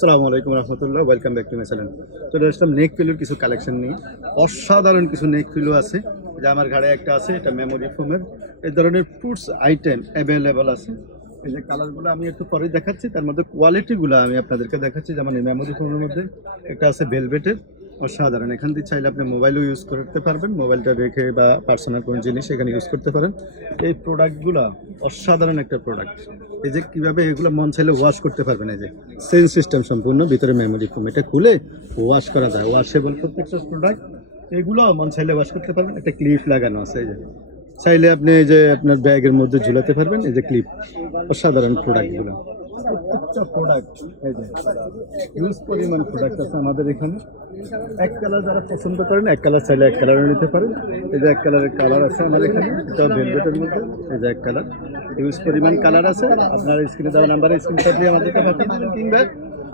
আসসালামু আলাইকুম রহমতুল্লাহ, welcome back to my channel. চলে আসলাম নেক পিলোর কিছু কালেকশন নিয়ে। অসাধারণ কিছু নেক পিলো আছে, যে আমার ঘাড়ে একটা আছে, এটা মেমোরি ফোমের। এই ধরনের ফ্রুটস আইটেম অ্যাভেলেবল আছে। এই যে কালারগুলো আমি একটু পরে দেখাচ্ছি, তার মধ্যে কোয়ালিটিগুলো আমি আপনাদেরকে দেখাচ্ছি। যেমন এই মেমোরি ফোমের মধ্যে একটা আছে ভেলভেটের, অসাধারণ। এখান থেকে চাইলে আপনি মোবাইলও ইউজ করতে পারবেন, মোবাইলটা রেখে বা পার্সোনাল কোনো জিনিস এখানে ইউজ করতে পারেন। এই প্রোডাক্টগুলো অসাধারণ একটা প্রোডাক্ট। এই যে কীভাবে এগুলো মন চাইলে ওয়াশ করতে পারবেন, এই যে সেন্স সিস্টেম সম্পূর্ণ, ভিতরে মেমোরি ফোম, এটা খুলে ওয়াশ করা যায়, ওয়াশেবল প্রত্যেকটা প্রোডাক্ট। এগুলো মন চাইলে ওয়াশ করতে পারবেন। একটা ক্লিপ লাগানো আছে, এই যে চাইলে আপনি এই যে আপনার ব্যাগের মধ্যে ঝুলাতে পারবেন। এই যে ক্লিপ, অসাধারণ প্রোডাক্টগুলো, প্রত্যেকটা প্রোডাক্ট এই যে হিউজ পরিমাণ প্রোডাক্ট আছে আমাদের এখানে। এক কালার যারা পছন্দ করেন, এক কালার চাইলে এক কালারও নিতে পারেন। এই যে এক কালারের কালার আছে আমার এখানে, এটাও ভেলভেটের মধ্যে। এই যে এক কালার, হিউজ পরিমাণ কালার আছে। আপনার স্ক্রিনে দেওয়া নাম্বারে স্ক্রিনশট দিয়ে আমাদেরকে পাঠিয়ে দেবেন, কিংবা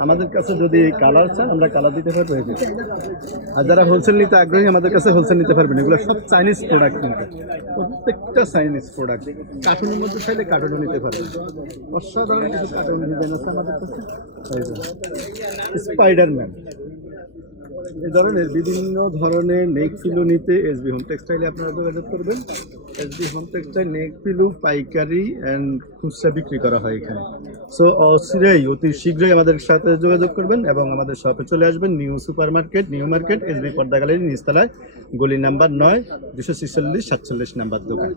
আমাদের কাছে যদি কালার চান আমরা কালার দিতে পারবো। আর যারা হোলসেল নিতে আগ্রহী, আমাদের কাছে হোলসেল নিতে পারবেন। এগুলো সব চাইনিজ প্রোডাক্ট, কিন্তু প্রত্যেকটা চাইনিজ প্রোডাক্ট। কার্টুনের মধ্যে চাইলে কার্টুনও নিতে পারবেন। অসাধারণ কিছু কার্টুন ডিজাইন আছে আমাদের কাছে। স্পাইডারম্যান, এই ধরনের বিভিন্ন ধরনের নেক পিলো নিতে এসবি হোম টেক্সটাইলে আপনারা যোগাযোগ করবেন। এসবি হোম টেক্সটাইল নেক পিলো পাইকারি অ্যান্ড খুচরা বিক্রি করা হয় এখানে। সো অতি শীঘ্রই আমাদের সাথে যোগাযোগ করবেন এবং আমাদের শপে চলে আসবেন। New super market, new market, SB পর্দা গ্যালারি, নিচতলায়, গলি নাম্বার 9, 246 47 নাম্বার দোকান।